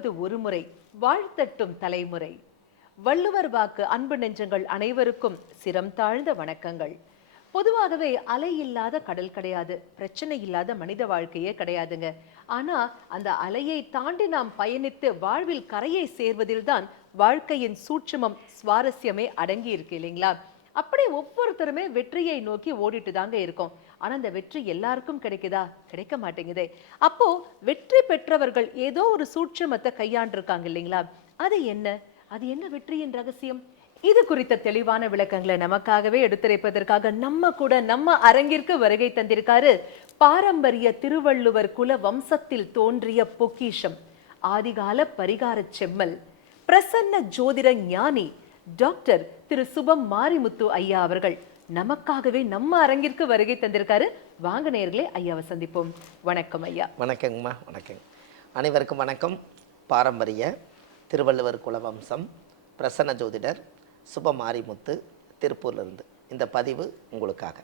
வாழ்வது ஒருமுறை, வாழ்த்தட்டும் தலைமுறை. வள்ளுவர் வாக்கு. அன்பு நெஞ்சங்கள் அனைவருக்கும் சிரம் தாழ்ந்த வணக்கங்கள். பொதுவாகவே அலை இல்லாத கடல் கிடையாது, பிரச்சனை இல்லாத மனித வாழ்க்கையே கிடையாதுங்க. ஆனா அந்த அலையை தாண்டி நாம் பயணித்து வாழ்வில் கரையை சேர்வதில்தான் வாழ்க்கையின் சூட்சுமம், சுவாரஸ்யமே அடங்கி இருக்கு இல்லைங்களா? அப்படி ஒவ்வொருத்தருமே வெற்றியை நோக்கி ஓடிட்டு தாங்க இருக்கோம். ஆனா அந்த வெற்றி எல்லாருக்கும் கிடைக்குதா? கிடைக்க மாட்டேங்குதே. அப்போ வெற்றி பெற்றவர்கள் ஏதோ ஒரு சூட்சுமத்தை கையாண்டிருக்காங்க இல்லைங்களா? அது என்ன? அது என்ன வெற்றியின் ரகசியம்? இது குறித்த தெளிவான விளக்கங்களை நமக்காகவே எடுத்துரைப்பதற்காக நம்ம அரங்கிற்கு வருகை தந்திருக்காரு பாரம்பரிய திருவள்ளுவர் குல வம்சத்தில் தோன்றிய பொக்கிஷம், ஆதிகால பரிகார செம்மல், பிரசன்ன ஜோதிட ஞானி டாக்டர் திரு சுபம் மாரிமுத்து ஐயா அவர்கள் நமக்காகவே நம்ம அரங்கிற்கு வருகை தந்திருக்காரு. வாங்க நேயர்களே, ஐயாவை சந்திப்போம். வணக்கம் ஐயா. வணக்கங்கம்மா. வணக்கம் அனைவருக்கும் வணக்கம். பாரம்பரிய திருவள்ளுவர் குலவம்சம், பிரசன்ன ஜோதிடர் சுபம் மாரிமுத்து, திருப்பூர்லேருந்து இந்த பதிவு உங்களுக்காக.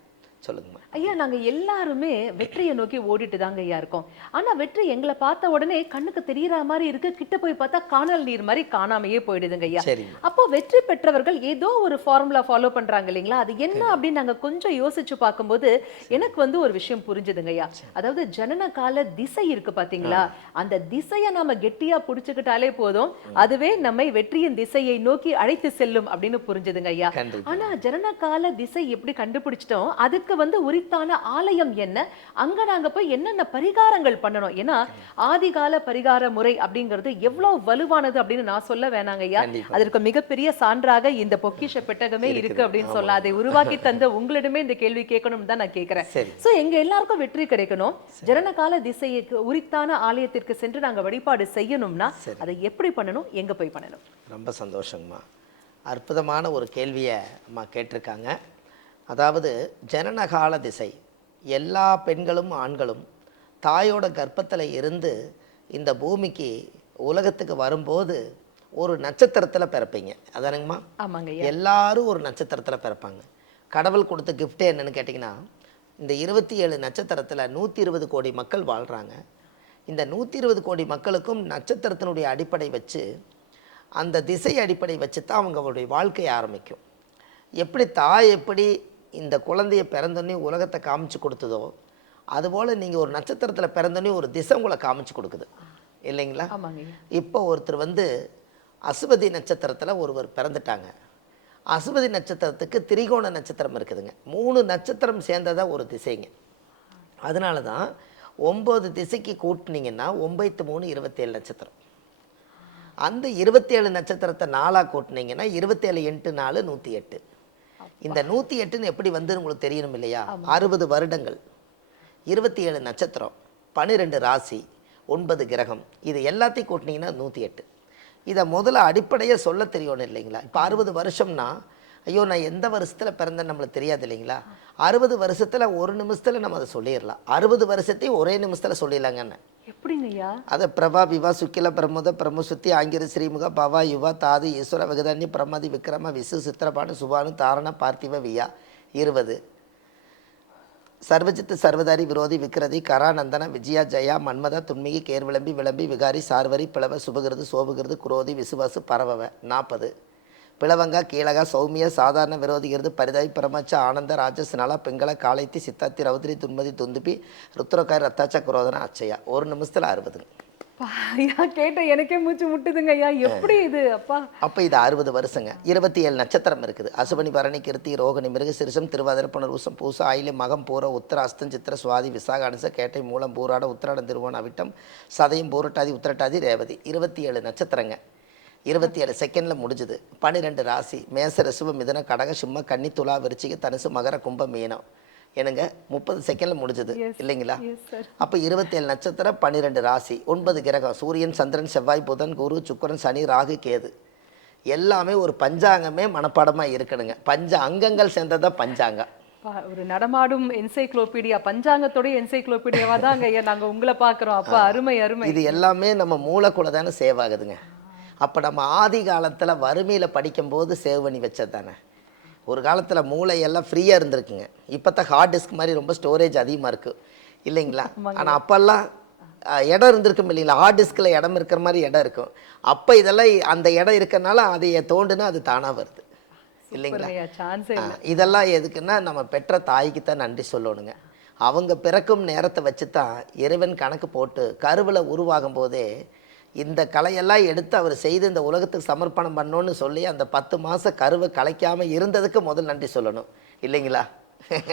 சொல்லுங்கம்மா. ஐயா, நாங்க எல்லாருமே வெற்றியை நோக்கி ஓடிட்டு தாங்க ஐயா இருக்கோம். ஆனா வெற்றி எங்களை பார்த்த உடனே கண்ணுக்கு தெரியற மாதிரி இருக்கு, கிட்ட போய் பார்த்தா காணல் நீர் மாதிரி காணாமையே போயிடுதுங்க ஐயா. அப்போ வெற்றி பெற்றவர்கள் ஏதோ ஒரு ஃபார்முலா ஃபாலோ பண்றாங்க இல்லைங்களா? அது என்ன அப்படின்னு நாங்க கொஞ்சம் யோசிச்சு பார்க்கும்போது எனக்கு ஒரு விஷயம் புரிஞ்சுதுங்க ஐயா. அதாவது ஜனன கால திசை இருக்கு பாத்தீங்களா, அந்த திசையை நாம கெட்டியா புடிச்சுக்கிட்டாலே போதும், அதுவே நம்மை வெற்றியின் திசையை நோக்கி அழைத்து செல்லும் அப்படின்னு புரிஞ்சுதுங்க ஐயா. ஆனா ஜனன கால திசை எப்படி கண்டுபிடிச்சிட்டோம், அதுக்கு உரித்தான ஆலயம் என்ன, அங்க நாங்க போய் என்னென்ன பரிகாரங்கள் பண்ணணும்? ஏன்னா ஆதிகால பரிகார முறை அப்படிங்கிறது எவ்வளவு வலுவானது அப்படின்னு நான் சொல்ல வேணாங்க ஐயா. அதற்கு மிகப்பெரிய சான்றாக இந்த பொக்கிஷ பெட்டகமே இருக்கு அப்படின்னு சொல்ல, அதை உருவாக்கி தந்த உங்களிடமே இந்த கேள்வி கேட்கணும் தான் நான் கேட்கிறேன். சோ எங்க எல்லாருக்கும் வெற்றி கிடைக்கணும், ஜனனகால திசைக்கு உரித்தான ஆலயத்திற்கு சென்று நாங்க வழிபாடு செய்யணும்னா அதை எப்படி பண்ணணும், எங்க போய் பண்ணணும்? ரொம்ப சந்தோஷங்கம்மா. அற்புதமான ஒரு கேள்வியை அம்மா கேட்டிருக்காங்க. அதாவது ஜனனகால திசை, எல்லா பெண்களும் ஆண்களும் தாயோட கர்ப்பத்தில் இருந்து இந்த பூமிக்கு உலகத்துக்கு வரும்போது ஒரு நட்சத்திரத்தில் பிறப்பீங்க, அதானுங்கம்மா? ஆமாங்க. எல்லாரும் ஒரு நட்சத்திரத்தில் பிறப்பாங்க. கடவுள் கொடுத்த கிஃப்டே என்னன்னு கேட்டிங்கன்னா, இந்த 27 நட்சத்திரத்தில் 120 கோடி மக்கள் வாழ்கிறாங்க. இந்த 120 கோடி மக்களுக்கும் நட்சத்திரத்தினுடைய அடிப்படை வச்சு, அந்த திசை அடிப்படை வச்சு தான் அவங்களுடைய வாழ்க்கையை ஆரம்பிக்கும். எப்படி தாய் எப்படி இந்த குழந்தைய பிறந்தோடனே உலகத்தை காமிச்சு கொடுத்ததோ, அதுபோல் நீங்கள் ஒரு நட்சத்திரத்தில் பிறந்தோடனே ஒரு திசை உங்களை காமிச்சு கொடுக்குது இல்லைங்களா? இப்போ ஒருத்தர் அசுவதி நட்சத்திரத்தில் ஒருவர் பிறந்துட்டாங்க. அசுவதி நட்சத்திரத்துக்கு திரிகோண நட்சத்திரம் இருக்குதுங்க. 3 நட்சத்திரம் சேர்ந்ததாக ஒரு திசைங்க. அதனால தான் 9 திசைக்கு கூட்டினீங்கன்னா 9 3 27 நட்சத்திரம். அந்த 27 நட்சத்திரத்தை 4ஆக கூட்டினீங்கன்னா 27 × 4 108. இந்த 108ன்னு எப்படி உங்களுக்கு தெரியணும் இல்லையா? 60 வருடங்கள், 27 நட்சத்திரம், 12 ராசி, 9 கிரகம், இது எல்லாத்தையும் கூட்டினீங்கன்னா 108. இதை முதல்ல அடிப்படையாக சொல்ல தெரியணும் இல்லைங்களா? இப்போ 60 வருஷம்னா, ஐயோ நான் எந்த வருஷத்தில் பிறந்தேன்னு நம்மளுக்கு தெரியாது இல்லைங்களா? 60 வருஷத்தில் ஒரு நிமிஷத்தில் நம்ம அதை சொல்லிடலாம். 60 வருஷத்தையும் ஒரே நிமிஷத்தில் சொல்லிடலாங்கன்னு. எப்படிங்கய்யா? அதை பிரபா விவா சுக்கில பிரமுத பிரமுசுத்தி ஆங்கிர ஸ்ரீமுக பவா யுவா தாது ஈஸ்வர விகதன்ய பிரமதி விக்ரம விசு சித்திரபானு சுபானு தாரண பார்த்திவ வியா 20. சர்வஜித்து சர்வதாரி விரோதி விக்ரதி கராநந்தன விஜயா ஜயா மன்மத துன்மிகி கேர் விளம்பி விளம்பி விகாரி சார்வரி பிளவ சுபகிருது சோபகிருது குரோதி விசுவாசு பரவவ 40. பிளவங்கா கீழகா சௌமிய சாதாரண விரோதிகிறது பரிதாய் பிரமச்ச ஆனந்த ராஜஸ் நல பெங்கள காலைத்தி சித்தாத்தி ரவுத்ரி துன்மதி துந்துப்பி ருத்ரக்காய் ரத்தாச்ச குரோதன அச்சையா. ஒரு நிமிஷத்தில் 60. கேட்ட எனக்கே மூச்சு முட்டுதுங்க ஐயா, எப்படி இது? அப்பா, அப்போ இது 60 வருஷங்க. 27 நட்சத்திரம் இருக்குது. அசுபனி பரணி கிருத்தி ரோகிணி மிருக சிறுசம் திருவாதிரை புனர்வூசம் பூச ஆயிலி மகம் பூர உத்தர அஸ்தம் சித்திர சுவாதி விசாக அனுச கேட்டை மூலம் பூராட உத்திராடம் திருவோணம் அவிட்டம் சதயம் பூரட்டாதி உத்திரட்டாதி ரேவதி. 27 நட்சத்திரங்க. 27 செகண்டில் முடிஞ்சுது. 12 ராசி, மேச ரிஷப மிதுன கடக சிம்ம கன்னி துலா விருச்சிக தனுசு மகர கும்ப மீனம். என்னங்க 30 செகண்டில் முடிஞ்சது இல்லைங்களா? அப்போ 27 நட்சத்திரம், 12 ராசி, 9 கிரகம், சூரியன் சந்திரன் செவ்வாய் புதன் குரு சுக்கிரன் சனி ராகு கேது, எல்லாமே ஒரு பஞ்சாங்கமே மனப்பாடமாக இருக்கணுங்க. பஞ்ச அங்கங்கள் சேர்ந்ததான் பஞ்சாங்கம். ஒரு நடமாடும் என்சைக்ளோபீடியா, பஞ்சாங்கத்தோட என்சைக்ளோபீடியாவா தான் ஐயா நாங்க உங்களை பார்க்குறோம். அப்பா, அருமை அருமை. இது எல்லாமே நம்ம மூளைக்குள்ள தானே சேவ் ஆகுதுங்க. அப்போ நம்ம ஆதி காலத்தில் வறுமையில் படிக்கும்போது சேவ் பண்ணி வச்சது தானே. ஒரு காலத்தில் மூளையெல்லாம் ஃப்ரீயாக இருந்திருக்குங்க. இப்போ தான் ஹார்ட் டிஸ்க் மாதிரி ரொம்ப ஸ்டோரேஜ் அதிகமாக இருக்குது இல்லைங்களா? ஆனால் அப்போல்லாம் இடம் இருந்திருக்கும் இல்லைங்களா, ஹார்ட் டிஸ்கில் இடம் இருக்கிற மாதிரி இடம் இருக்கும். அப்போ இதெல்லாம் அந்த இடம் இருக்கறனால அதைய தோண்டுனா அது தானாக வருது இல்லைங்களா. சூப்பருங்கய்யா, சான்ஸே இல்ல. இதெல்லாம் எதுக்குன்னா நம்ம பெற்ற தாய்க்கு தான் நன்றி சொல்லணுங்க. அவங்க பிறக்கும் நேரத்தை வச்சு தான் இறைவன் கணக்கு போட்டு கருவில் உருவாகும் போதே இந்த கலையெல்லாம் எடுத்து அவர் செய்து இந்த உலகத்துக்கு சமர்ப்பணம் பண்ணோன்னு சொல்லி அந்த 10 மாதம் கருவை கலைக்காமல் இருந்ததுக்கு முதல் நன்றி சொல்லணும் இல்லைங்களா.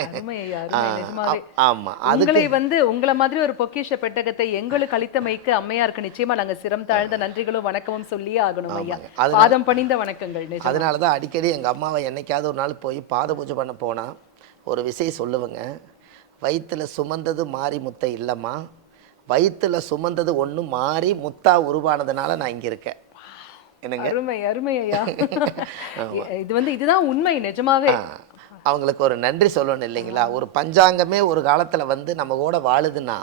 அருமை ஐயா, அருமை, நிஜமாவே. ஆமாம், உங்களை வந்து உங்களை மாதிரி ஒரு பொக்கிஷ பெட்டகத்தை எங்களுக்கு அளித்தமைக்கு அம்மையாருக்கு நிச்சயமா நாங்க சிரம் தாழ்ந்த நன்றிகளும் வணக்கமும் சொல்லியே ஆகணும் ஐயா. பாதம் பணிந்த வணக்கங்கள். அதனால தான் அடிக்கடி எங்கள் அம்மாவை என்னைக்காவது ஒரு நாள் போய் பாத பூஜை பண்ண போனால் ஒரு விஷயம் சொல்லுவேங்க. வயிற்றுல சுமந்தது மாறி முத்தை இல்லைம்மா, வயிற்றுல சுமந்தது ஒன்று மாறி முத்தா உருவானதுனால நான் இங்கே இருக்கேன். என்னங்க, அருமை அருமை ஐயா. இது வந்து இதுதான் உண்மை நிஜமாவே. அவங்களுக்கு ஒரு நன்றி சொல்லணும் இல்லைங்களா. ஒரு பஞ்சாங்கமே ஒரு காலத்தில் வந்து நம்ம கூட வாழுதுன்னா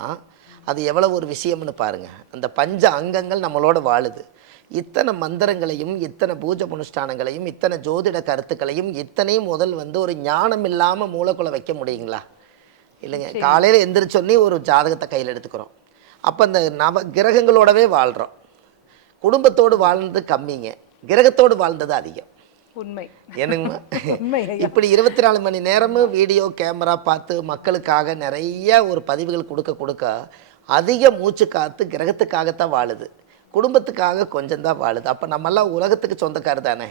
அது எவ்வளோ ஒரு விஷயம்னு பாருங்கள். அந்த பஞ்ச அங்கங்கள் நம்மளோட வாழுது. இத்தனை மந்திரங்களையும் இத்தனை பூஜை அனுஷ்டானங்களையும் இத்தனை ஜோதிட கருத்துக்களையும் இத்தனையும் முதல் வந்து ஒரு ஞானம் இல்லாமல் மூளைக்குள்ளே வைக்க முடியுங்களா இல்லைங்க. காலையில் எந்திரிச்சோன்னே ஒரு ஜாதகத்தை கையில் எடுத்துக்கிறோம். அப்போ அந்த கிரகங்களோடவே வாழ்கிறோம். குடும்பத்தோடு வாழ்ந்தது கம்மிங்க, கிரகத்தோடு வாழ்ந்தது அதிகம். உண்மை என்னங்கம்மா. உண்மை. இப்படி 24 மணி நேரமும் வீடியோ கேமரா பார்த்து மக்களுக்காக நிறைய ஒரு பதிவுகள் கொடுக்க அதிக மூச்சு காத்து கிரகத்துக்காகத்தான் வாழுது, குடும்பத்துக்காக கொஞ்சம் தான் வாழுது. அப்போ நம்மெல்லாம் உலகத்துக்கு சொந்தக்காரர் தானே.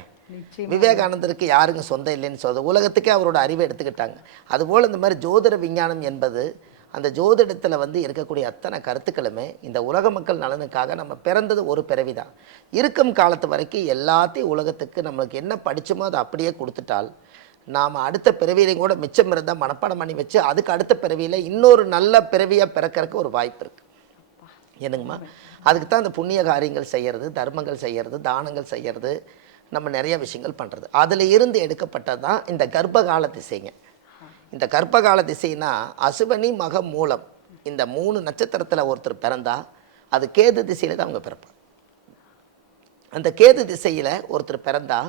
விவேகானந்தருக்கு யாருங்க சொந்தம் இல்லைன்னு சொல்றது, உலகத்துக்கே அவரோட அறிவை எடுத்துக்கிட்டாங்க. அதுபோல் இந்த மாதிரி ஜோதிட விஞ்ஞானம் என்பது அந்த ஜோதிடத்தில் வந்து இருக்கக்கூடிய அத்தனை கருத்துக்களுமே இந்த உலக மக்கள் நலனுக்காக நம்ம பிறந்தது ஒரு பிறவி தான். இருக்கும் காலத்து வரைக்கும் எல்லாத்தையும் உலகத்துக்கு நம்மளுக்கு என்ன படித்தோமோ அதை அப்படியே கொடுத்துட்டால் நாம் அடுத்த பிறவியிலையும் கூட மிச்சம் இருந்தால் மனப்பாடம் பண்ணி வச்சு அதுக்கு அடுத்த பிறவியில் இன்னொரு நல்ல பிறவியாக பிறக்கிறதுக்கு ஒரு வாய்ப்பு இருக்குது. என்னங்கம்மா, அதுக்கு தான் அந்த புண்ணிய காரியங்கள் செய்கிறது, தர்மங்கள் செய்கிறது, தானங்கள் செய்கிறது, நம்ம நிறைய விஷயங்கள் பண்ணுறது. அதில் இருந்து எடுக்கப்பட்டது தான் இந்த கர்ப்பகால திசைங்க. இந்த கர்ப்பகால திசைனா அசுவனி மக மூலம் இந்த 3 நட்சத்திரத்தில் ஒருத்தர் பிறந்தா அது கேது திசையில் தான் அவங்க பிறப்பாங்க. அந்த கேது திசையில் ஒருத்தர் பிறந்தா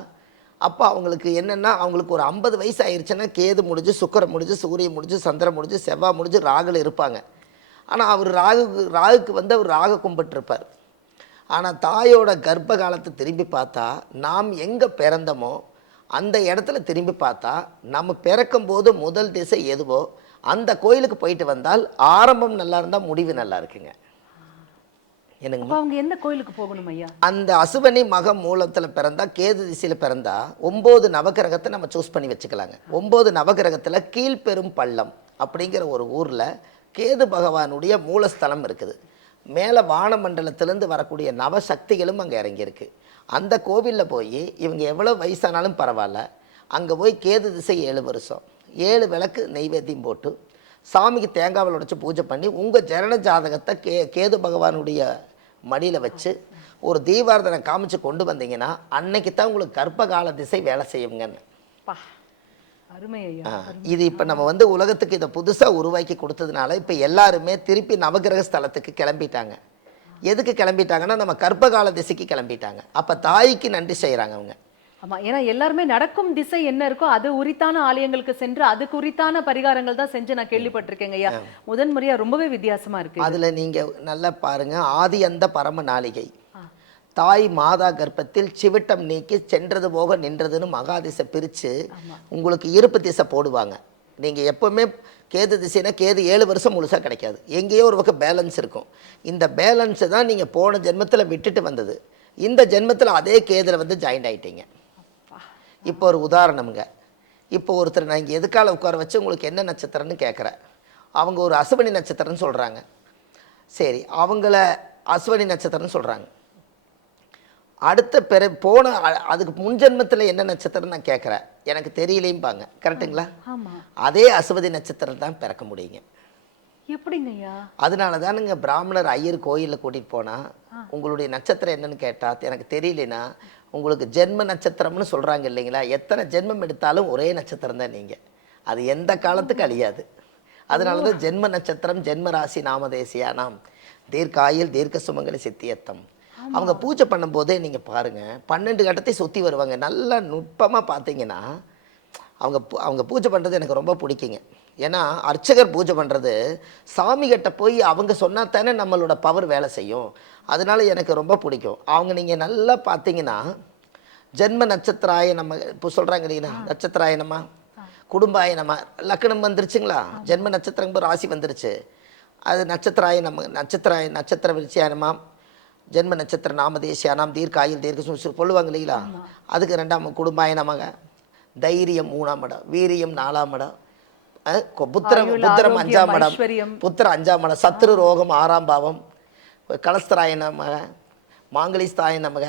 அப்போ அவங்களுக்கு என்னென்னா அவங்களுக்கு ஒரு 50 வயசு ஆயிடுச்சுன்னா கேது முடிஞ்சு சுக்கிரன் முடிஞ்சு சூரியன் முடிஞ்சு சந்திரன் முடிஞ்சு செவ்வாய் முடிஞ்சு ராகுல இருப்பாங்க. ஆனால் அவர் ராகுக்கு வந்து அவர் ராக கும்பிட்டுருப்பார். ஆனால் தாயோட கர்ப்ப காலத்தை திரும்பி பார்த்தா நாம் எங்கே பிறந்தோமோ அந்த இடத்துல திரும்பி பார்த்தா நம்ம பிறக்கும்போது முதல் திசை எதுவோ அந்த கோயிலுக்கு போயிட்டு வந்தால் ஆரம்பம் நல்லா இருந்தால் முடிவு நல்லா இருக்குங்க. என்னங்க, அவங்க எந்த கோயிலுக்கு போகணும் ஐயா? அந்த அசுவனி மக மூலத்தில் பிறந்தா கேது திசையில் பிறந்தா 9 நவகிரகத்தை நம்ம சூஸ் பண்ணி வச்சுக்கலாங்க. 9 நவகிரகத்தில் கீழ்பெரும் பள்ளம் அப்படிங்கிற ஒரு ஊரில் கேது பகவானுடைய மூலஸ்தலம் இருக்குது. மேலே வானமண்டலத்திலேருந்து வரக்கூடிய நவசக்திகளும் அங்கே இறங்கியிருக்கு. அந்த கோவிலில் போய் இவங்க எவ்வளோ வயசானாலும் பரவாயில்ல, அங்கே போய் கேது திசை 7 வருஷம் 7 விளக்கு நெய்வேத்தியம் போட்டு சாமிக்கு தேங்காவில் உடைச்சி பூஜை பண்ணி உங்கள் ஜனன ஜாதகத்தை கேது பகவானுடைய மடியில் வச்சு ஒரு தீபாரதனை காமிச்சு கொண்டு வந்தீங்கன்னா அன்னைக்கு தான் உங்களுக்கு கர்ப்பகால திசை வேலை செய்யுங்கன்னு. இது இப்போ நம்ம வந்து உலகத்துக்கு இதை புதுசாக உருவாக்கி கொடுத்ததுனால இப்போ எல்லாருமே திருப்பி நவகிரக ஸ்தலத்துக்கு கிளம்பிட்டாங்க. எதுக்கு கிளம்பிட்டாங்கன்னா நம்ம கர்ப்பகால திசைக்கு கிளம்பிட்டாங்க. அப்போ தாய்க்கு நன்றி செய்கிறாங்க அவங்க. ஆமாம், ஏன்னா எல்லாருமே நடக்கும் திசை என்ன இருக்கோ அது உரித்தான ஆலயங்களுக்கு சென்று அதுக்கு உரித்தான பரிகாரங்கள் தான் செஞ்சு நான் கேள்விப்பட்டிருக்கேங்க ஐயா. முதன்முறையா ரொம்பவே வித்தியாசமா இருக்கு. அதில் நீங்கள் நல்லா பாருங்க, ஆதி அந்த பரம நாளிகை தாய் மாதா கர்ப்பத்தில் சிவிட்டம் நீக்கி சென்றது போக நின்றதுன்னு மகாதிசை பிரித்து உங்களுக்கு இருப்பு திசை போடுவாங்க. நீங்கள் எப்போவுமே கேது திசைனா கேது 7 வருஷம் முழுசாக கிடைக்காது, எங்கேயோ ஒரு பக்கம் பேலன்ஸ் இருக்கும். இந்த பேலன்ஸை தான் நீங்கள் போன ஜென்மத்தில் விட்டுட்டு வந்தது, இந்த ஜென்மத்தில் அதே கேதில் வந்து ஜாயின்ட் ஆகிட்டீங்க. இப்போ ஒரு உதாரணமுங்க, இப்போ ஒருத்தர் நான் இங்கே எதுக்கால உட்கார வச்சு உங்களுக்கு என்ன நட்சத்திரம்னு கேட்குறேன். அவங்க ஒரு அசுவனி நட்சத்திரம்னு சொல்கிறாங்க. சரி, அவங்கள அசுவனி நட்சத்திரம்னு சொல்கிறாங்க. அடுத்த போன அதுக்கு முன்ஜென்மத்தில் என்ன நட்சத்திரம் நான் கேட்குறேன், எனக்கு தெரியலேம்பாங்க. கரெக்டுங்களா? அதே அசுவதி நட்சத்திரம் தான் பிறக்க முடியுங்க. எப்படிங்கய்யா? அதனால தானுங்க பிராமணர் ஐயர் கோயிலில் கூட்டிகிட்டு போனால் உங்களுடைய நட்சத்திரம் என்னன்னு கேட்டால் எனக்கு தெரியலனா உங்களுக்கு ஜென்ம நட்சத்திரம்னு சொல்கிறாங்க இல்லைங்களா. எத்தனை ஜென்மம் எடுத்தாலும் ஒரே நட்சத்திரம் தான் நீங்கள், அது எந்த காலத்துக்கு அழியாது. அதனால தான் ஜென்ம நட்சத்திரம் ஜென்ம ராசி நாமதேசியா நாம் தீர்க்காயில் தீர்க்க சுமங்கலி சித்தியத்தம். அவங்க பூஜை பண்ணும்போதே நீங்கள் பாருங்கள் 12 கட்டத்தை சுற்றி வருவாங்க. நல்லா நுட்பமாக பார்த்தீங்கன்னா அவங்க பூஜை பண்ணுறது எனக்கு ரொம்ப பிடிக்குங்க. ஏன்னா அர்ச்சகர் பூஜை பண்ணுறது சாமிகிட்ட போய் அவங்க சொன்னா தானே நம்மளோட பவர் வேலை செய்யும். அதனால எனக்கு ரொம்ப பிடிக்கும். அவங்க நீங்கள் நல்லா பார்த்தீங்கன்னா ஜென்ம நட்சத்திராய நம்ம இப்போ சொல்கிறாங்க இல்லைங்களா, நட்சத்திராய நம்ம குடும்பாய நம்ம லக்கணம் வந்துருச்சுங்களா, ஜென்ம நட்சத்திரம் ராசி வந்துருச்சு. அது நட்சத்திராய நம்ம நட்சத்திர விருச்சியானமா ஜென்ம நட்சத்திர நாமதேசியானாம் தீர்க்காயில் தீர்க்க சொல்லுவாங்க இல்லைங்களா. அதுக்கு 2ஆம் குடும்பாய நமக தைரியம் 3ஆம் இடம், வீரியம் 4ஆம் இடம், புத்திரம் 5ஆம் இடம், புத்திர 5ஆம் இடம், சத்ரு ரோகம் 6ஆம் பாவம், கலஸ்தராய நமக மாங்கலிஸ்தாய நமக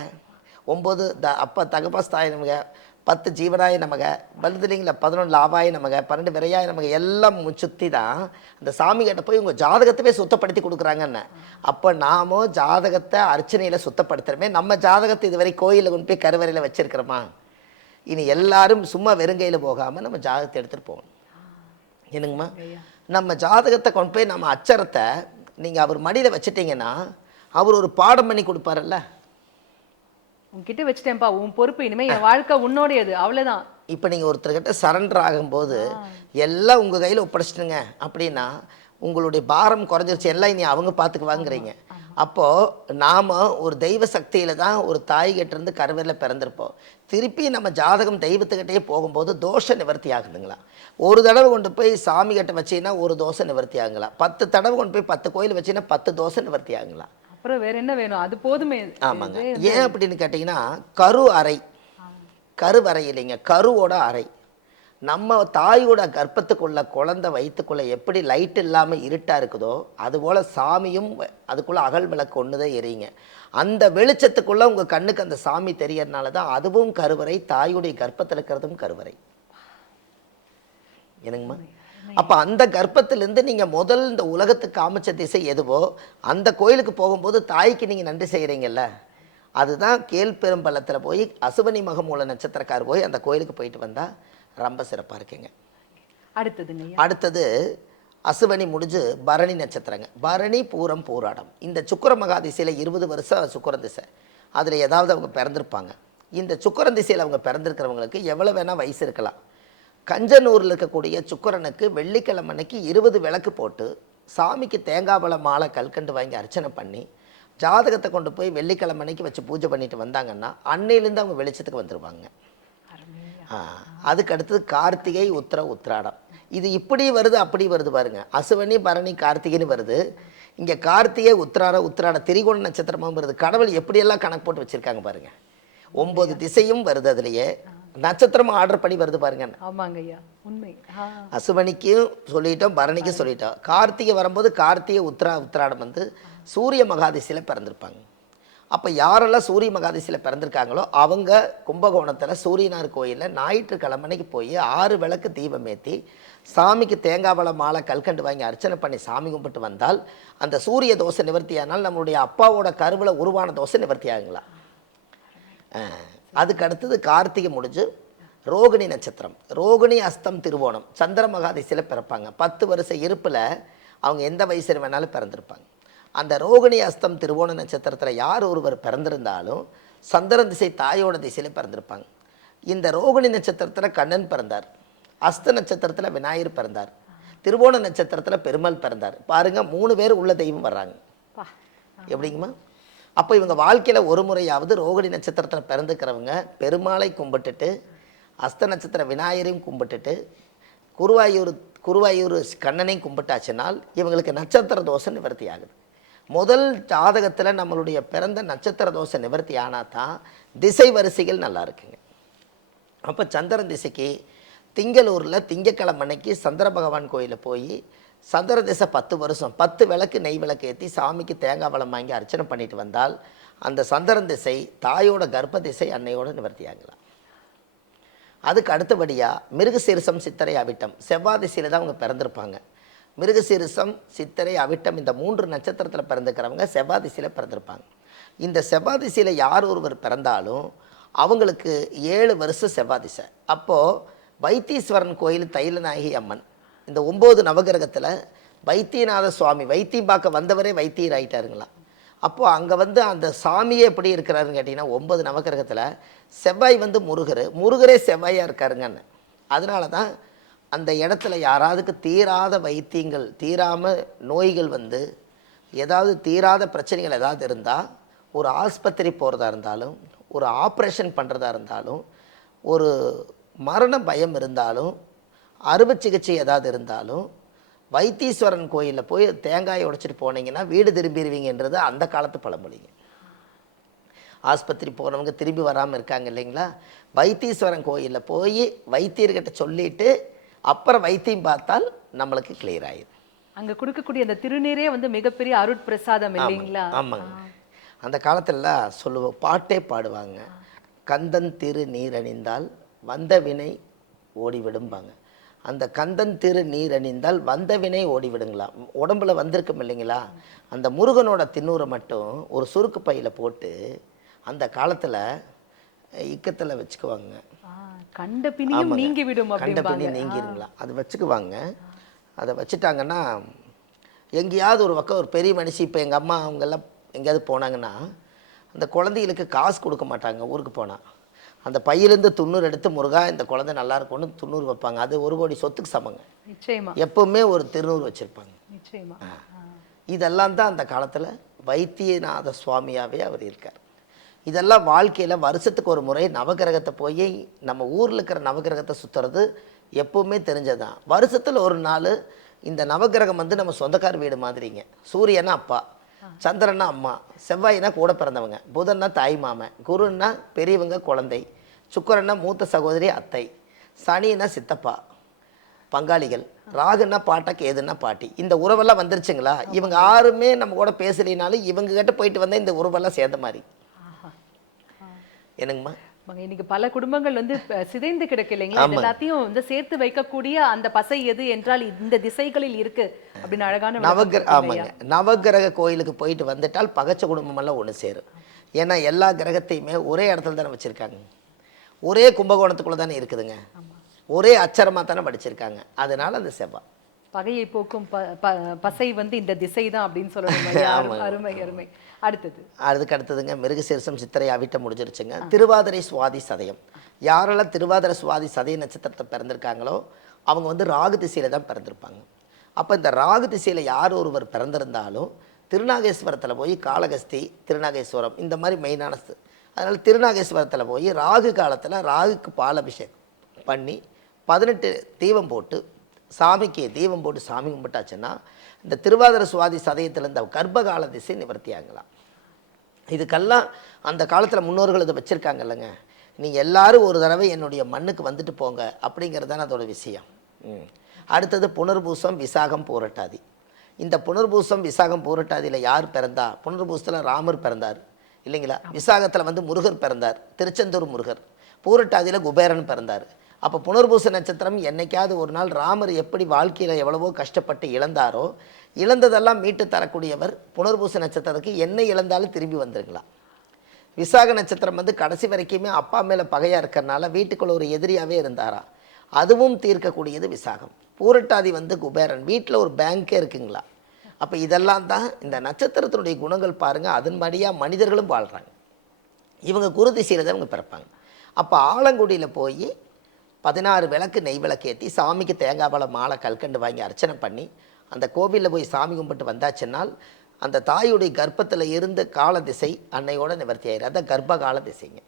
9 அப்பா தகபஸ்தாய நமக 10 ஜீவனாய நமக வருதுலிங்களா, 11 லாபாய நமக 12 விரையாய நமக எல்லாம் சுற்றி தான் அந்த சாமி கிட்ட போய் உங்கள் ஜாதகத்தவே சுத்தப்படுத்தி கொடுக்குறாங்கன்னு. அப்போ நாமோ ஜாதகத்தை அர்ச்சனையில் சுத்தப்படுத்துகிறோமே, நம்ம ஜாதகத்தை இதுவரை கோயிலில் கொண்டு போய் கருவறையில் வச்சுருக்கிறோமா? இனி எல்லாரும் சும்மா வெறுங்கையில் போகாமல் நம்ம ஜாதகத்தை எடுத்துகிட்டு போகணும். என்னங்கம்மா, நம்ம ஜாதகத்தை கொண்டு போய் நம்ம அச்சரத்தை நீங்கள் அவர் மடியில் வச்சுட்டிங்கன்னா அவர் ஒரு பாடம் பண்ணி கொடுப்பாருல்ல. உன்கிட்ட வச்சுட்டேன்ப்பா, உன் பொறுப்பு, இனிமே என் வாழ்க்கை உன்னோடையது, அவ்வளவுதான். இப்போ நீங்கள் ஒருத்தர்கிட்ட சரண்டர் ஆகும்போது எல்லாம் உங்கள் கையில் ஒப்படைச்சிட்டுங்க அப்படின்னா உங்களுடைய பாரம் குறைஞ்சிருச்சு, எல்லாம் இனி அவங்க பார்த்துக்குவாங்கிறீங்க. அப்போது நாம் ஒரு தெய்வ சக்தியில் தான் ஒரு தாய்கிட்டேருந்து கருவறையில் பிறந்திருப்போம். திருப்பி நம்ம ஜாதகம் தெய்வத்துக்கிட்டே போகும்போது தோஷ நிவர்த்தி ஆகுதுங்களா. ஒரு தடவை கொண்டு போய் சாமி கிட்ட வச்சிங்கன்னா ஒரு தோசை நிவர்த்தி ஆகுங்களா, 10 தடவை கொண்டு போய் 10 கோயில் வச்சிங்கன்னா 10 தோசை நிவர்த்தி ஆகுங்களா. அப்புறம் வேற என்ன வேணும், அது போதுமே. ஆமாங்க. ஏன் அப்படின்னு கேட்டிங்கன்னா கரு அறை, கருவறை இல்லைங்க, கருவோட அறை. நம்ம தாயோட கர்ப்பத்துக்குள்ள குழந்தை வயிற்றுக்குள்ளே எப்படி லைட் இல்லாமல் இருட்டாக இருக்குதோ அதுபோல் சாமியும் அதுக்குள்ளே அகல் விளக்கு ஒன்று தான் எரியுங்க. அந்த வெளிச்சத்துக்குள்ளே உங்கள் கண்ணுக்கு அந்த சாமி தெரியறதுனால தான் அதுவும் கருவறை, தாயுடைய கர்ப்பத்தில் இருக்கிறதும் கருவறை. என்னங்கம்மா, அப்போ அந்த கர்ப்பத்திலேருந்து நீங்கள் முதல் இந்த உலகத்துக்கு காமிச்ச திசை எதுவோ அந்த கோயிலுக்கு போகும்போது தாய்க்கு நீங்கள் நன்றி செய்கிறீங்கல்ல. அதுதான் கேழ்பெரும்பள்ளத்தில் போய் அசுவனி மகமூல நட்சத்திரக்கார் போய் அந்த கோயிலுக்கு போயிட்டு வந்தால் ரொம்ப சிறப்பாக இருக்குங்க. அடுத்தது அசுவனி முடிஞ்சு பரணி நட்சத்திரங்க. பரணி பூரம் பூராடம். இந்த சுக்கர மகாதிசையில் 20 வருஷம் சுக்கரன் திசை. அதில் ஏதாவது அவங்க பிறந்திருப்பாங்க. இந்த சுக்கரன் திசையில் அவங்க பிறந்திருக்கிறவங்களுக்கு எவ்வளோ வேணால் வயசு இருக்கலாம். கஞ்சனூரில் இருக்கக்கூடிய சுக்கரனுக்கு வெள்ளிக்கிழமை அன்னைக்கு 20 விளக்கு போட்டு சாமிக்கு தேங்காய் பழ மாலை கல்கண்டு வாங்கி அர்ச்சனை பண்ணி ஜாதகத்தை கொண்டு போய் வெள்ளிக்கிழமை அன்னைக்கு வச்சு பூஜை பண்ணிட்டு வந்தாங்கன்னா அன்னையிலேருந்து அவங்க வெளிச்சத்துக்கு வந்துடுவாங்க. அதுக்கு அடுத்தது கார்த்திகை உத்திராடம். இது இப்படி வருது அப்படி வருது பாருங்க. அசுவனி பரணி கார்த்திகைன்னு வருது. இங்கே கார்த்திகை உத்திராட திரிகோண நட்சத்திரமும் வருது. கடவுள் எப்படியெல்லாம் கணக்கு போட்டு வச்சிருக்காங்க பாருங்க. 9 திசையும் வருது, அதுலேயே நட்சத்திரமும் ஆர்டர் பண்ணி வருது பாருங்க. ஆமாங்க ஐயா, உண்மை. அசுவனிக்கும் சொல்லிட்டோம், பரணிக்கும் சொல்லிட்டோம். கார்த்திகை வரும்போது கார்த்திகை உத்திராடம் வந்து சூரிய மகாதிசையில் பிறந்திருப்பாங்க. அப்போ யாரெல்லாம் சூரிய மகாதிசையில் பிறந்திருக்காங்களோ அவங்க கும்பகோணத்தில் சூரியனார் கோயிலில் ஞாயிற்றுக்கிழமைக்கு போய் 6 விளக்கு தீபம் ஏற்றி சாமிக்கு தேங்காய் பழ மாலை கல்கண்டு வாங்கி அர்ச்சனை பண்ணி சாமி கும்பிட்டு வந்தால் அந்த சூரிய தோசை நிவர்த்தியானால் நம்மளுடைய அப்பாவோட கருவில் உருவான தோசை நிவர்த்தி ஆகுங்களா. அதுக்கு அடுத்தது கார்த்திகை முடிஞ்சு ரோகிணி நட்சத்திரம். ரோகிணி அஸ்தம் திருவோணம் சந்திர மகாதிசையில் பிறப்பாங்க. 10 வருஷ இருப்பில் அவங்க எந்த வயசில் வேணாலும் பிறந்திருப்பாங்க. அந்த ரோகிணி அஸ்தம் திருவோண நட்சத்திரத்தில் யார் ஒருவர் பிறந்திருந்தாலும் சந்திரன் திசை தாயோட திசையில் பிறந்திருப்பாங்க. இந்த ரோகிணி நட்சத்திரத்தில் கண்ணன் பிறந்தார், அஸ்த நட்சத்திரத்தில் விநாயகர் பிறந்தார், திருவோண நட்சத்திரத்தில் பெருமாள் பிறந்தார். பாருங்கள், 3 பேர் உள்ள தெய்வம் வர்றாங்க. எப்படிங்கம்மா? அப்போ இவங்க வாழ்க்கையில் ஒரு முறையாவது ரோகிணி நட்சத்திரத்தில் பிறந்துக்கிறவங்க பெருமாளை கும்பிட்டுட்டு அஸ்த நட்சத்திர விநாயகரையும் கும்பிட்டுட்டு குருவாயூர் கண்ணனையும் கும்பிட்டாச்சுனால் இவங்களுக்கு நட்சத்திர தோசை நிவர்த்தி ஆகுது. முதல் ஜாதகத்தில் நம்மளுடைய பிறந்த நட்சத்திர தோசை நிவர்த்தி ஆனால் தான் திசை வரிசைகள் நல்லா இருக்குங்க. அப்போ சந்திரன் திசைக்கு திங்களூரில் திங்கக்கிழமை அன்னைக்கு சந்திர பகவான் கோயிலில் போய் சந்திர திசை 10 வருஷம் 10 விளக்கு நெய் விளக்கு ஏற்றி சாமிக்கு தேங்காய் பழம் வாங்கி அர்ச்சனை பண்ணிட்டு வந்தால் அந்த சந்திரன் திசை தாயோட கர்ப்ப திசை அன்னையோட நிவர்த்தி ஆகலாம். அதுக்கு அடுத்தபடியாக மிருகசீரிசம் சித்திரை அவிட்டம் செவ்வாய் திசையில் தான் அவங்க பிறந்திருப்பாங்க. மிருகசீரிசம் சித்திரை அவிட்டம் இந்த 3 நட்சத்திரத்தில் பிறந்துக்கிறவங்க செவ்வாய் திசையில் பிறந்திருப்பாங்க. இந்த செவ்வாய் திசையில் யார் ஒருவர் பிறந்தாலும் அவங்களுக்கு 7 வருஷம் செவ்வாய் திசை. அப்போது வைத்தீஸ்வரன் கோயில் தைலநாயகி அம்மன் இந்த 9 நவகிரகத்தில் வைத்தியநாத சுவாமி வைத்தியம் பார்க்க வந்தவரே வைத்தியர் ஆகிட்டாருங்களா. அப்போது அங்கே வந்து அந்த சாமியே எப்படி இருக்கிறாருன்னு கேட்டிங்கன்னா 9 நவகிரகத்தில் செவ்வாய் வந்து முருகரே செவ்வாயாக இருக்காருங்கன்னு. அதனால தான் அந்த இடத்துல யாராவதுக்கு தீராத வைத்தியங்கள், தீராமல் நோய்கள் வந்து ஏதாவது தீராத பிரச்சனைகள் ஏதாவது இருந்தால், ஒரு ஆஸ்பத்திரி போகிறதா இருந்தாலும், ஒரு ஆப்ரேஷன் பண்ணுறதா இருந்தாலும், ஒரு மரண பயம் இருந்தாலும், அறுவை சிகிச்சை ஏதாவது இருந்தாலும், வைத்தீஸ்வரன் கோயிலில் போய் தேங்காயை உடைச்சிட்டு போனீங்கன்னா வீடு திரும்பிடுவீங்கன்றது அந்த காலத்து பழமொழிங்க. ஆஸ்பத்திரி போனவங்க திரும்பி வராமல் இருக்காங்க இல்லைங்களா? வைத்தீஸ்வரன் கோயிலில் போய் வைத்தியர்கிட்ட சொல்லிவிட்டு அப்புறம் வைத்தியம் பார்த்தால் நம்மளுக்கு கிளியர் ஆயிடும். அங்க கொடுக்கக்கூடிய அந்த திருநீரே வந்து மிகப்பெரிய அருட்பிரசாதம் இல்லைங்களா? ஆமாங்க. அந்த காலத்துலலாம் சொல்லுவோம், பாட்டே பாடுவாங்க. கந்தன் திரு நீர் அணிந்தால் வந்த வினை ஓடிவிடும்பாங்க. அந்த கந்தன் திரு நீர் அணிந்தால் வந்த வினை ஓடிவிடுங்களாம். உடம்புல வந்திருக்கும் இல்லைங்களா, அந்த முருகனோட திண்ணூரை மட்டும் ஒரு சுருக்கு பையில் போட்டு அந்த காலத்தில் இக்கத்தில் வச்சுக்குவாங்க. கண்ட பிணியும் நீங்கி விடும். கண்ட பிணி நீங்கிருங்களா, அது வச்சுக்குவாங்க. அதை வச்சுட்டாங்கன்னா எங்கேயாவது ஒரு பக்கம் ஒரு பெரிய மனுஷி, இப்போ எங்கள் அம்மா அவங்கெல்லாம் எங்கேயாவது போனாங்கன்னா அந்த குழந்தைகளுக்கு காசு கொடுக்க மாட்டாங்க. ஊருக்கு போனால் அந்த பையிலேருந்து துண்ணூறு எடுத்து, முருகா இந்த குழந்தை நல்லா இருக்கும்னு துண்ணூறு வைப்பாங்க. அது 1 கோடி சொத்துக்கு சமங்க. நிச்சயமா. எப்பவுமே ஒரு திருநூறு வச்சுருப்பாங்க. நிச்சயமா. இதெல்லாம் தான் அந்த காலத்தில் வைத்தியநாத சுவாமியாகவே அவர் இருக்கார். இதெல்லாம் வாழ்க்கையில் வருஷத்துக்கு ஒரு முறை நவகிரகத்தை போய் நம்ம ஊரில் இருக்கிற நவகிரகத்தை சுற்றுறது எப்பவுமே தெரிஞ்சதான். வருஷத்தில் ஒரு நாள் இந்த நவகிரகம் வந்து நம்ம சொந்தக்கார வீடு மாதிரிங்க. சூரியனா அப்பா, சந்திரனா அம்மா, செவ்வாயினா கூட பிறந்தவங்க, புதன்னா தாய் மாமன், குருன்னா பெரியவங்க குழந்தை, சுக்கரன்னா மூத்த சகோதரி அத்தை, சனின்னா சித்தப்பா பங்காளிகள், ராகுன்னா பாட்டா, கேதுன்னா பாட்டி. இந்த உறவெல்லாம் வந்துருச்சுங்களா? இவங்க யாருமே நம்ம கூட பேசலினாலும் இவங்க கிட்ட போயிட்டு வந்தால் இந்த உறவெல்லாம் சேர்ந்த மாதிரி. என்னங்கம்மா? இன்னைக்கு பல குடும்பங்கள் வந்து சிதைந்து கிடக்கு இல்லைங்களா? எல்லாத்தையும் வந்து சேர்த்து வைக்கக்கூடிய அந்த பசை எது என்றால் இந்த திசைகளில் இருக்கு அப்படின்னு அழகான ஆமாங்க. நவகிரக கோயிலுக்கு போயிட்டு வந்துட்டால் பகச்ச குடும்பம் எல்லாம் ஒன்று சேரும். ஏன்னா எல்லா கிரகத்தையுமே ஒரே இடத்துல தானே வச்சிருக்காங்க, ஒரே கும்பகோணத்துக்குள்ள தானே இருக்குதுங்க, ஒரே அச்சரமா தானே படிச்சிருக்காங்க. அதனால அந்த செவ்வாய் பகையை போக்கும் பசை வந்து இந்த திசை தான் அப்படின்னு சொல்லணும். அருமை அருமை. அதுக்கு அடுத்ததுங்க மிருகசீரிஷம், சித்திரை, அவிட்டம் முடிஞ்சிருச்சுங்க. திருவாதிரை, சுவாதி, சதயம். யாரெல்லாம் திருவாதிரை, சுவாதி, சதய நட்சத்திரத்தை பிறந்திருக்காங்களோ அவங்க வந்து ராகு திசையில் தான் பிறந்திருப்பாங்க. அப்போ இந்த ராகு திசையில் யார் ஒருவர் பிறந்திருந்தாலும் திருநாகேஸ்வரத்தில் போய் காளகஸ்தி, திருநாகேஸ்வரம் இந்த மாதிரி மெயினான. அதனால் திருநாகேஸ்வரத்தில் போய் ராகு காலத்தில் ராகுக்கு பால் அபிஷேகம் பண்ணி 18 தீபம் போட்டு சாமிக்கு தீபம் போட்டு சாமி கும்பிட்டாச்சுன்னா இந்த திருவாதிரை, சுவாதி, சதயத்தில் இந்த கர்ப்பகால திசை நிவர்த்தி ஆகலாம். இதுக்கெல்லாம் அந்த காலத்தில் முன்னோர்கள் இதை வச்சுருக்காங்க இல்லைங்க. நீங்கள் எல்லோரும் ஒரு தடவை என்னுடைய மண்ணுக்கு வந்துட்டு போங்க அப்படிங்கிறது தானே அதோட விஷயம். அடுத்தது புனர்பூசம், விசாகம், பூரட்டாதி. இந்த புனர்பூசம், விசாகம், பூரட்டாதியில் யார் பிறந்தா? புனர்பூசத்தில் ராமர் பிறந்தார் இல்லைங்களா? விசாகத்தில் வந்து முருகர் பிறந்தார், திருச்செந்தூர் முருகர். பூரட்டாதியில் குபேரன் பிறந்தார். அப்போ புனர்பூச நட்சத்திரம் என்னைக்காவது ஒரு நாள் ராமர் எப்படி வாழ்க்கையில் எவ்வளவோ கஷ்டப்பட்டு இழந்தாரோ, இழந்ததெல்லாம் மீட்டு தரக்கூடியவர் புனர்பூச நட்சத்திரத்துக்கு என்ன இழந்தாலும் திரும்பி வந்துருங்களா. விசாக நட்சத்திரம் வந்து கடைசி வரைக்குமே அப்பா மேலே பகையாக இருக்கிறனால வீட்டுக்குள்ள ஒரு எதிரியாகவே இருந்தாரா, அதுவும் தீர்க்கக்கூடியது விசாகம். பூரட்டாதி வந்து குபேரன், வீட்டில் ஒரு பேங்கே இருக்குங்களா. அப்போ இதெல்லாம் தான் இந்த நட்சத்திரத்தினுடைய குணங்கள் பாருங்கள். அதன்படியாக மனிதர்களும் வாழ்கிறாங்க. இவங்க குரு திசையில் தான் இவங்க பிறப்பாங்க. அப்போ ஆலங்குடியில் போய் 16 விளக்கு நெய் விளக்கு ஏற்றி சாமிக்கு தேங்காய் பழம் மாலை கல்கண்டு வாங்கி அர்ச்சனை பண்ணி அந்த கோவிலில் போய் சாமி கும்பிட்டு வந்தாச்சுன்னால் அந்த தாயுடைய கர்ப்பத்தில் இருந்து கால திசை அன்னையோட நிவர்த்தி ஆயிரு. அதான் கர்ப்ப கால திசைங்க.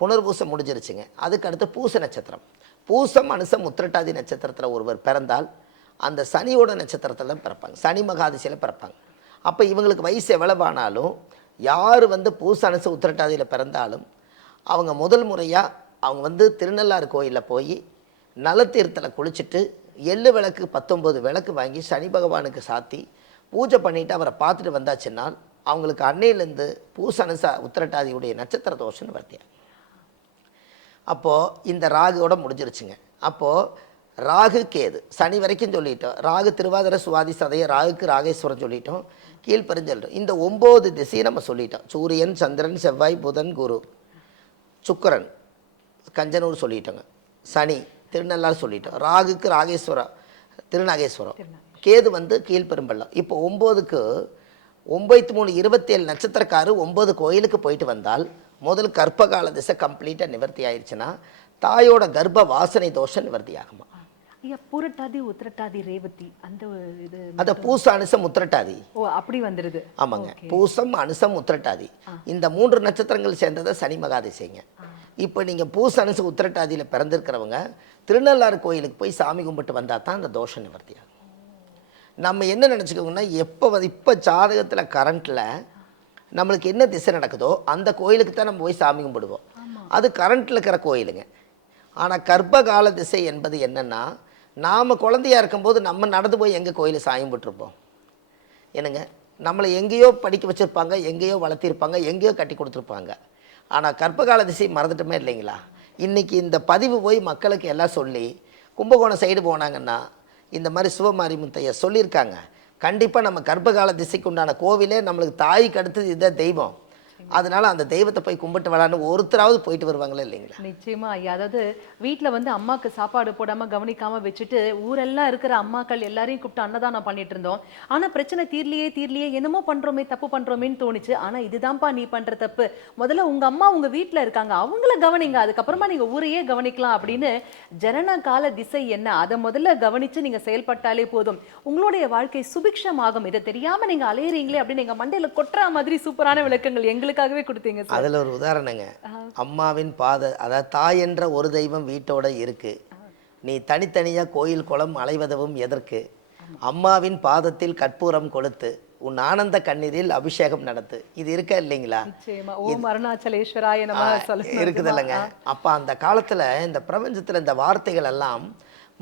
புனர்பூசம் முடிஞ்சிருச்சுங்க. அதுக்கு அடுத்து பூச நட்சத்திரம். பூசம், அனுசம், உத்திரட்டாதி நட்சத்திரத்தில் ஒருவர் பிறந்தால் அந்த சனியோட நட்சத்திரத்தில் தான் பிறப்பாங்க, சனி மகாதிசையில் பிறப்பாங்க. அப்போ இவங்களுக்கு வயசு எவ்வளவானாலும் யார் வந்து பூச, அனுச, உத்திரட்டாதியில் பிறந்தாலும் அவங்க முதல் முறையாக அவங்க வந்து திருநள்ளாறு கோயிலில் போய் நலத்தீர்த்தத்தில் குளிச்சுட்டு எள்ளு விளக்கு 19 விளக்கு வாங்கி சனி பகவானுக்கு சாத்தி பூஜை பண்ணிவிட்டு அவரை பார்த்துட்டு வந்தாச்சுன்னால் அவங்களுக்கு அன்னையிலேருந்து பூச, அனுச, உத்திரட்டாதியுடைய நட்சத்திர தோஷம் நிவர்த்தியா. அப்போது இந்த ராகுவோட முடிஞ்சிருச்சுங்க. அப்போது ராகு கேது சனி வரைக்கும் சொல்லிட்டோம். ராகு திருவாதிரை, சுவாதி, சதய, ராகுக்கு ராகேஸ்வரம் சொல்லிட்டோம், கீழ்பெருஞ்சொல்லிட்டோம். இந்த 9 திசையை நம்ம சொல்லிட்டோம். சூரியன், சந்திரன், செவ்வாய், புதன், குரு, சுக்கரன், கஞ்சனூர் சொல்லிட்டோங்க, சனி திருநள்ளாறு சொல்லிட்டோம், ராகுக்கு ராகேஸ்வரம், திருநாகேஸ்வரம், கேது வந்து கீழ்பெரும்பள்ளம். இப்போ 9க்கு 9 3 27 நட்சத்திரக்காரு 9 கோயிலுக்கு போயிட்டு வந்தால் முதல் கர்ப்பகால திசை கம்ப்ளீட்டாக நிவர்த்தி ஆயிடுச்சுன்னா தாயோட கர்ப்ப வாசனை தோஷம் நிவர்த்தி ஆகுமா. ஐயா பூரட்டாதி உத்திரட்டாதி ரேவதி அந்த இது அதை பூச அனுசம் உத்திரட்டாதி. ஓ அப்படி வந்துருது. ஆமாங்க, பூசம் அனுசம் உத்திரட்டாதி இந்த 3 நட்சத்திரங்கள் சேர்ந்ததை சனி மகாதிசைங்க. இப்போ நீங்கள் பூச அனுசம் உத்திரட்டாதியில் பிறந்திருக்கிறவங்க திருநள்ளாறு கோயிலுக்கு போய் சாமி கும்பிட்டு வந்தால் தான் அந்த தோஷ நிவர்த்தி ஆகும். நம்ம என்ன நினச்சிக்கோங்கன்னா, இப்போ ஜாதகத்தில் கரண்ட்டில் நம்மளுக்கு என்ன திசை நடக்குதோ அந்த கோயிலுக்கு தான் நம்ம போய் சாமி கும்பிடுவோம். அது கரண்ட்டில் இருக்கிற கோயிலுங்க. ஆனால் கர்ப்பகால திசை என்பது என்னென்னா, நாம் குழந்தையா இருக்கும்போது நம்ம நடந்து போய் எங்கே கோயிலை சாமி கும்பிட்டுருப்போம். என்னங்க, நம்மளை எங்கேயோ படிக்க வச்சுருப்பாங்க, எங்கேயோ வளர்த்திருப்பாங்க, எங்கேயோ கட்டி கொடுத்துருப்பாங்க. ஆனால் கர்ப்பகால திசை மறந்துட்டுமே இல்லைங்களா? இன்றைக்கி இந்த பதிவு போய் மக்களுக்கு எல்லாம் சொல்லி கும்பகோணம் சைடு போனாங்கன்னா இந்த மாதிரி சிவமாரிமுத்தைய சொல்லியிருக்காங்க. கண்டிப்பாக நம்ம கர்ப்பகால திசைக்கு உண்டான கோவிலே நம்மளுக்கு தாய்க்கு அடுத்தது இதை தெய்வம். அதனால அந்த தெய்வத்தை போய் கும்பிட்டு விளாண்டு ஒருத்தராவது போயிட்டு வருவாங்களே இல்லைங்களா? நிச்சயமா ஐயா. அதாவது வீட்டில் வந்து அம்மாவுக்கு சாப்பாடு போடாம கவனிக்காம வச்சுட்டு ஊரெல்லாம் இருக்கிற அம்மாக்கள் எல்லாரையும் கூப்பிட்டு அன்னதானம் பண்ணிட்டு இருந்தோம். ஆனா பிரச்சனை தீர்லையே என்னமோ பண்றோமே, தப்பு பண்றோமேன்னு தோணுச்சு. ஆனா இதுதான்ப்பா நீ பண்ற தப்பு. முதல்ல உங்க அம்மா உங்க வீட்டில் இருக்காங்க, அவங்கள கவனிங்க, அதுக்கப்புறமா நீங்க ஊரையே கவனிக்கலாம் அப்படின்னு ஜனன கால திசை என்ன அதை முதல்ல கவனிச்சு நீங்க செயல்பட்டாலே போதும். உங்களுடைய வாழ்க்கை சுபிக்ஷமாகும். இதை தெரியாம நீங்க அலையறீங்களே அப்படின்னு எங்க மண்டையில கொட்டுற மாதிரி சூப்பரான விளக்கங்கள் எங்களுக்கு கொடுத்தீங்க. அதுல ஒரு உதாரணங்க, அம்மாவின் அதாவது தாய் என்ற ஒரு தெய்வம் வீட்டோட இருக்கு, நீ தனித்தனியா கோயில் குளம் அலைவதவும் எதற்கு, அம்மாவின் பாதத்தில் கற்பூரம் கொளுத்து உன் ஆனந்த கண்ணீரில் அபிஷேகம் நடத்து. இது இருக்கா இல்லைங்களா? இருக்குது இல்லைங்க. அப்ப அந்த காலத்துல இந்த பிரபஞ்சத்துல இந்த வார்த்தைகள் எல்லாம்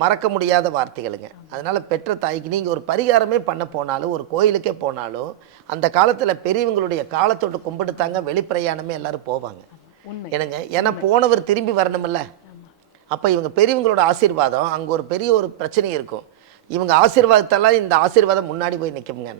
மறக்க முடியாத வார்த்தைகளுங்க. அதனால் பெற்ற தாய்க்கு நீங்கள் ஒரு பரிகாரமே பண்ண போனாலும், ஒரு கோயிலுக்கே போனாலும், அந்த காலத்தில் பெரியவங்களுடைய காலத்தோட்டு கும்பிட்டுத்தாங்க வெளிப்பிரயாணமே எல்லாரும் போவாங்க. என்னங்க, ஏன்னா போனவர் திரும்பி வரணுமில்ல. அப்போ இவங்க பெரியவங்களோட ஆசீர்வாதம், அங்கே ஒரு பெரிய ஒரு பிரச்சனை இருக்கும், இவங்க ஆசீர்வாதத்தெல்லாம் இந்த ஆசீர்வாதம் முன்னாடி போய் நிற்குங்க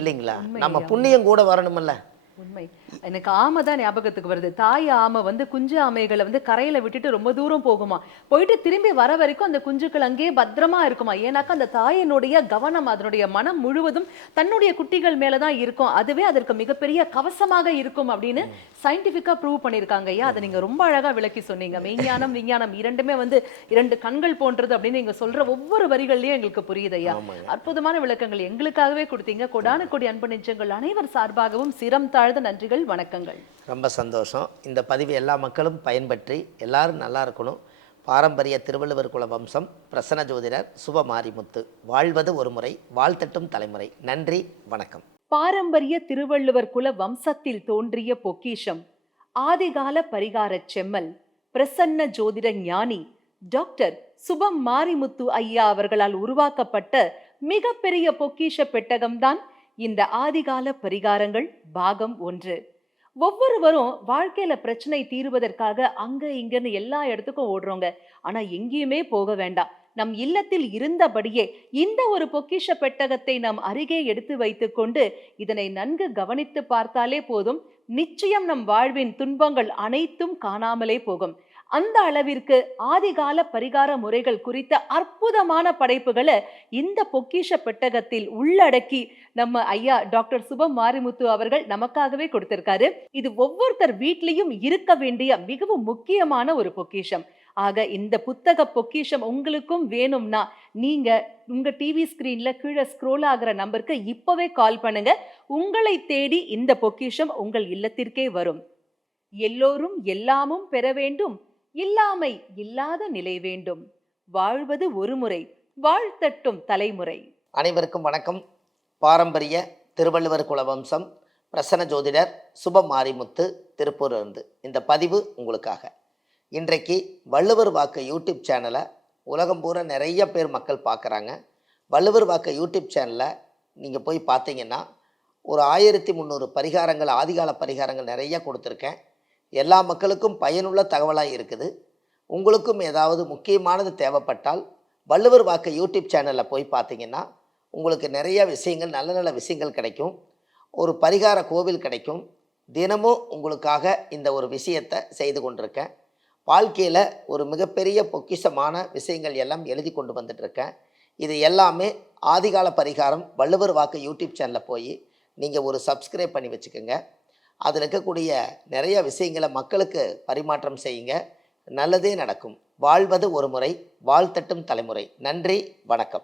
இல்லைங்களா? நம்ம புண்ணியம் கூட வரணுமில்ல. உண்மை. எனக்கு ஆமை தான் ஞாபகத்துக்கு வருது. தாய் ஆமை வந்து குஞ்சு ஆமைகளை வந்து கரையில விட்டுட்டு ரொம்ப தூரம் போகுமா, போயிட்டு திரும்பி வர வரைக்கும் அந்த குஞ்சுக்கள் அங்கேயே பத்திரமா இருக்குமா. ஏன்னாக்கா அந்த தாயினுடைய கவனம், அதனுடைய மனம் முழுவதும் தன்னுடைய குட்டிகள் மேலதான் இருக்கும். அதுவே அதற்கு மிகப்பெரிய கவசமாக இருக்கும் அப்படின்னு சயின்டிபிக்கா ப்ரூவ் பண்ணிருக்காங்க. ஐயா, அதை நீங்க ரொம்ப அழகா விளக்கி சொன்னீங்க. மெய்ஞானம் விஞ்ஞானம் இரண்டுமே வந்து 2 கண்கள் போன்றது அப்படின்னு நீங்க சொல்ற ஒவ்வொரு வரிகள்லயும் எங்களுக்கு புரியுது ஐயா. அற்புதமான விளக்கங்கள் எங்களுக்காகவே கொடுத்தீங்க. கொடான கொடி அன்பு நெஞ்சங்கள் அனைவர் சார்பாகவும் சிரம் தாழ்ந்த நன்றிகள், வணக்கங்கள். ரொம்ப சந்தோஷம். இந்த பதிவு எல்லா மக்களும் பயன்பற்றி எல்லாரும் நல்லா இருக்கணும். பாரம்பரிய திருவள்ளுவர் குல வம்சம், பிரசன்ன ஜோதிடர் சுப மாரிமுத்து. வாழ்வது ஒரு முறை, வாழ்த்தட்டும் தலைமுறை. நன்றி, வணக்கம். பாரம்பரிய திருவள்ளுவர் குல வம்சத்தில் தோன்றிய பொக்கிஷம், ஆதிகால பரிகார செம்மல், பிரசன்ன ஜோதிட ஞானி டாக்டர் சுபம் மாரிமுத்து ஐயா அவர்களால் உருவாக்கப்பட்ட மிகப்பெரிய பொக்கிஷ பெட்டகம்தான் இந்த ஆதிகால பரிகாரங்கள் பாகம் 1. ஒவ்வொருவரும் வாழ்க்கையில பிரச்சனை தீர்வதற்காக அங்க இங்கன்னு எல்லா இடத்துக்கும் ஓடுறோங்க. ஆனா எங்கேயுமே போக வேண்டாம். நம் இல்லத்தில் இருந்தபடியே இந்த ஒரு பொக்கிஷ பெட்டகத்தை நம் அருகே எடுத்து வைத்துக்கொண்டு இதனை நன்கு கவனித்து பார்த்தாலே போதும், நிச்சயம் நம் வாழ்வின் துன்பங்கள் அனைத்தும் காணாமலே போகும். அந்த அளவிற்கு ஆதிகால பரிகார முறைகள் குறித்த அற்புதமான படைப்புகளை இந்த பொக்கிஷ பெட்டகத்தில் உள்ளடக்கி நம்ம ஐயா டாக்டர் சுபம் மாரிமுத்து அவர்கள் நமக்காகவே கொடுத்திருக்காரு. இது ஒவ்வொருத்தர் வீட்லயும் இருக்க வேண்டிய மிகவும் முக்கியமான ஒரு பொக்கிஷம். ஆக இந்த புத்தக பொக்கிஷம் உங்களுக்கும் வேணும்னா நீங்க உங்க டிவி ஸ்கிரீன்ல கீழே ஸ்க்ரோல் ஆகிற நம்பருக்கு இப்பவே கால் பண்ணுங்க. உங்களை தேடி இந்த பொக்கிஷம் உங்கள் இல்லத்திற்கே வரும். எல்லோரும் எல்லாமும் பெற வேண்டும், இல்லாமை இல்லாத நிலை வேண்டும். வாழ்வது ஒரு முறை, வாழ்த்தட்டும் தலைமுறை. அனைவருக்கும் வணக்கம். பாரம்பரிய திருவள்ளுவர் குலவம்சம், பிரசன்ன ஜோதிடர் சுப மாரிமுத்து, திருப்பூர் இருந்து இந்த பதிவு உங்களுக்காக. இன்றைக்கு வள்ளுவர் வாக்கு யூடியூப் சேனலை உலகம் பூரா நிறைய பேர் மக்கள் பார்க்குறாங்க. வள்ளுவர் வாக்கு யூடியூப் சேனலை நீங்கள் போய் பார்த்தீங்கன்னா ஒரு 1300 பரிகாரங்கள், ஆதிகால பரிகாரங்கள் நிறைய கொடுத்துருக்கேன். எல்லா மக்களுக்கும் பயனுள்ள தகவலாக இருக்குது. உங்களுக்கும் ஏதாவது முக்கியமானது தேவைப்பட்டால் வள்ளுவர் வாக்கு யூடியூப் சேனலில் போய் பார்த்தீங்கன்னா உங்களுக்கு நிறைய விஷயங்கள், நல்ல நல்ல விஷயங்கள் கிடைக்கும். ஒரு பரிகார கோவில் கிடைக்கும். தினமும் உங்களுக்காக இந்த ஒரு விஷயத்தை செய்து கொண்டிருக்கேன். வாழ்க்கையில் ஒரு மிகப்பெரிய பொக்கிஷமான விஷயங்கள் எல்லாம் எழுதி கொண்டு வந்துட்டுருக்கேன். இது எல்லாமே ஆதிகால பரிகாரம் வள்ளுவர் வாக்கு யூடியூப் சேனலில் போய் நீங்கள் ஒரு சப்ஸ்கிரைப் பண்ணி வச்சுக்கோங்க. அதில் இருக்கக்கூடிய நிறைய விஷயங்களை மக்களுக்கு பரிமாற்றம் செய்யுங்க. நல்லதே நடக்கும். வாழ்வது ஒரு முறை, வாழ்த்தட்டும் தலைமுறை. நன்றி, வணக்கம்.